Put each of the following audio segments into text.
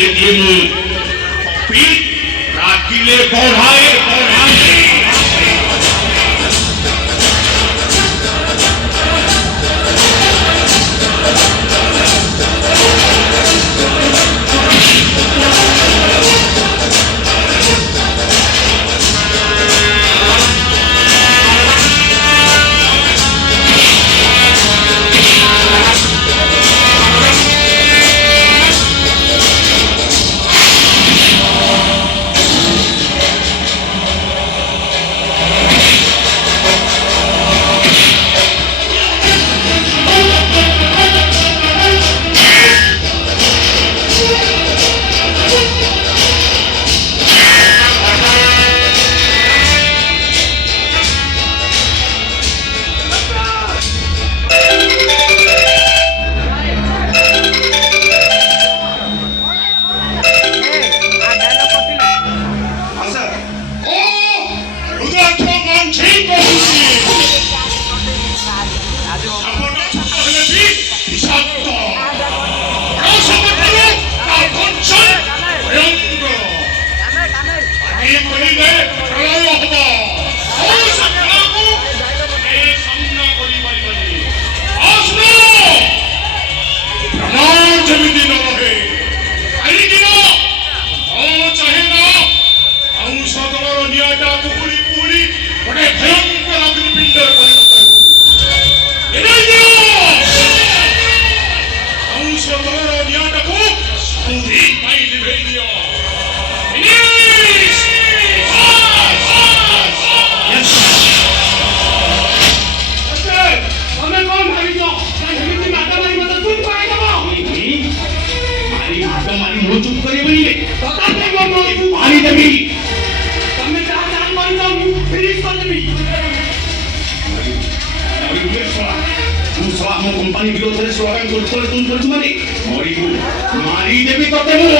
ilmu tapi rakile borhai company bilang seorang kultur cuma ni, mari dewi ketemu.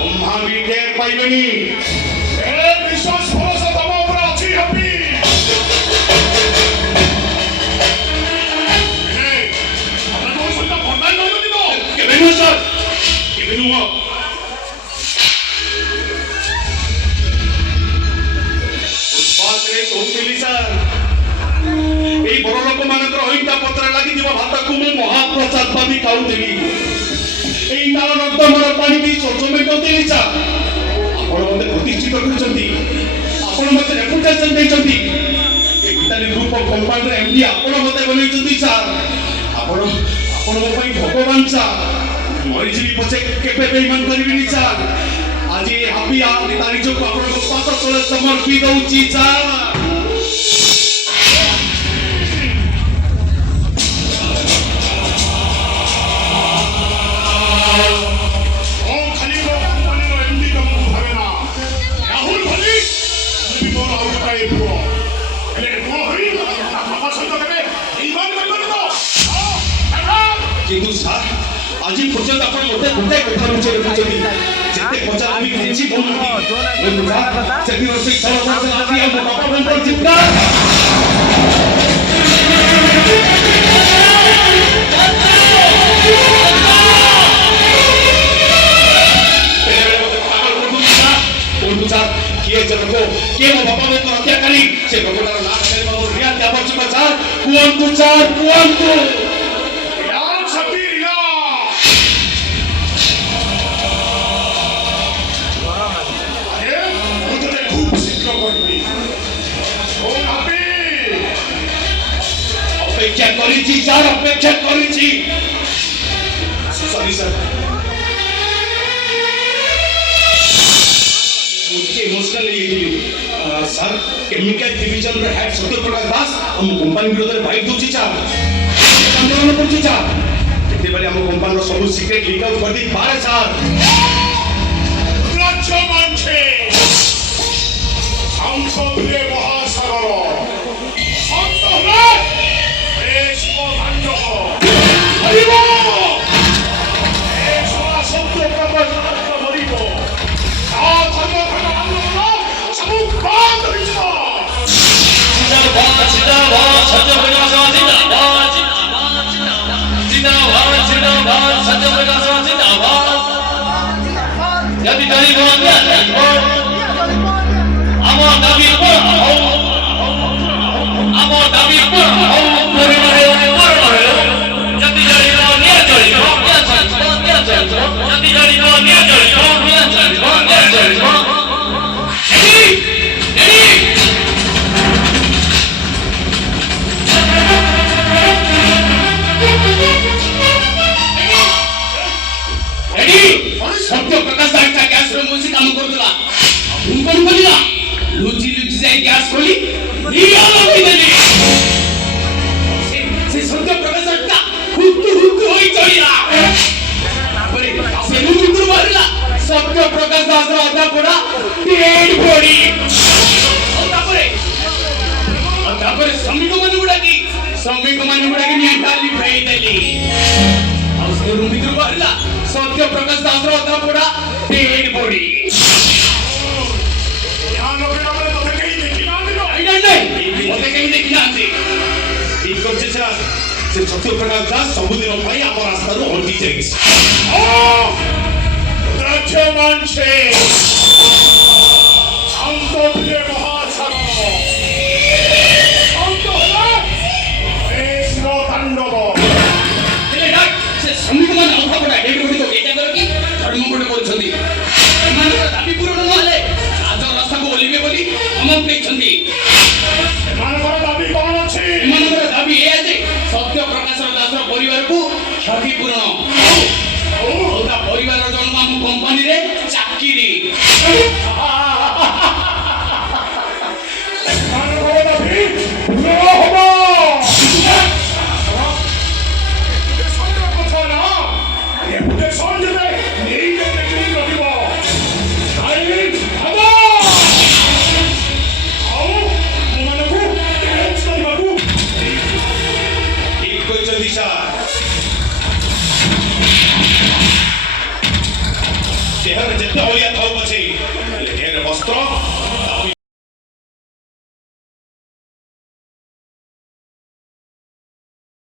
Om Mahavir paibani, ଖାଉଥିଲି এই নাଳ ନର୍ଦ୍ଦମାର ପାଣି ବି ଶୋଷ ମେଣ୍ଟାଉଥିଲି ସାର୍। ଆପଣ ମୋତେ ପ୍ରତିଷ୍ଠିତ କରିଛନ୍ତି, ଆପଣ ମୋତେ ରେପୁଟେସନ ଦେଇଛନ୍ତି। ଇଟାଲୀ ଗ୍ରୁପ ଅଫ କମ୍ପାନୀର ଏମଡି ଆପଣ ମୋତେ ବନେଇଛନ୍ତି ସାର୍। ଆପଣ ମୋ ପାଇଁ ଭଗବାନ ସାର୍। ମରିଯିବି ପଛେ କେବେ ବେଇମାନ କରିବିନି ସାର୍। ଆଜି ହାପି ତାରିଖକୁ ଆପଣଙ୍କ ପାଦ ତଳେ ସମର୍ପି ଦଉଛି ସାର୍। কিন্তু স্যার আজি পর্যন্ত ଆପଣ ମୋତେ ଗୋଟାଏ କଥା ଲୁଚେଇ ରଖିଛନ୍ତି। ଯେତେ ପଚାରିବି କିଛି କହୁନାହାନ୍ତି। ସେଠି ରୋଷେଇ ଚାଳ ଆଜି ଆମ ବାପା ବୋଉଙ୍କର ଚିତ୍କାର। କିଏ ସେ ଲୋକ, କିଏ ମୋ ବାପା ବୋଉଙ୍କର ହତ୍ୟାକାରୀ? ସେ ଲୋକଟାର ନାଁ ଜାଣିବା ମୋର ନିହାତି ଆବଶ୍ୟକ ସାର୍। କୁହନ୍ତୁ ସାର୍, କୁହନ୍ତୁ। অপেক্ষা করেছি স্যার, অপেক্ষা করেছি। সরি স্যার, ইমোশনাল ହେଇଯାଇଥିଲି ସାର୍। କେମିକାଲ ଡିଭିଜନର ହେଡ୍ ସତ୍ୟପ୍ରକାଶ ଦାସ ଆମ କମ୍ପାନୀ ବିରୋଧରେ ବାଇଟ୍ ଦେଉଛି ସାର୍, ଆନ୍ଦୋଳନ କରୁଛି ସାର୍। କେତେବେଳେ ଆମ କମ୍ପାନୀର ସବୁ ସିକ୍ରେଟ ଲିକ୍ ଆଉଟ୍ କରିଦେଇ ପାରେ ସାର୍। ସତ୍ୟପ୍ରକାଶ ଦାସ ଗ୍ୟାସ ରୁମ୍ କାମ କରୁଥିଲା। ମୁଁ କଣ କଲି ନା, ଲୁଚି ଲୁଚି ଯାଇ ଗ୍ୟାସ ଖୋଲି ନିଆଁ ଲଗେଇଦେଲି। ସେ ସତ୍ୟପ୍ରକାଶ ହୁତୁ ହୁତୁ ହୋଇ ଚଳିଲା। ସେ ଭିତରୁ ବାହାରିଲା ସତ୍ୟପ୍ରକାଶ ଦାସର ଅଧା ପୋଡ଼ା ଡେଡ୍ ବଡି। ତାପରେ ଶ୍ରମିକମାନଙ୍କୁ ଡାକି ନିଆଁ ଲିଭାଇଦେଲି। ଆଉ ସେ ରୁମ୍ ଭିତରୁ ବାହାରିଲା ସତ୍ୟପ୍ରକାଶ ଦାସର ଅଧା ପୋଡ଼ା ଡେଡ୍ ବଡି। ମୋତେ କେହି ଦେଖି ନାହାନ୍ତି। ଠିକ୍ କରୁଛି ସାର୍, ସେ ସତ୍ୟପ୍ରକାଶ ଦାସ ସବୁଦିନ ପାଇଁ ଆମ ରାସ୍ତାରୁ ହଟି ଯାଇଛି। ଶ୍ରମିକମାନେ ଅଭାବଟା ଡେଡ୍ ବଡିକୁ ଏକାଦର କି ଧର୍ମଘଟ କରୁଛନ୍ତି। ଏମାନଙ୍କର ଦାବି ପୂରଣ ନହେଲେ ରାଜ ରାସ୍ତାକୁ ଓହ୍ଲିବେ ବୋଲି ଧମକ ଦେଇଛନ୍ତି। ଏମାନଙ୍କର ଦାବି ଏଇଆ ଯେ ସତ୍ୟପ୍ରକାଶ ଦାସର ପରିବାରକୁ କ୍ଷତିପୂରଣ ଆଉ ତା ପରିବାର ଜନ୍ମ ଆମ କମ୍ପାନୀରେ ଚାକିରି। ଦେହରେ ଯେତେ ଅଳିଆ ଥାଉ ପଛେ, ଦେହରେ ବସ୍ତ୍ର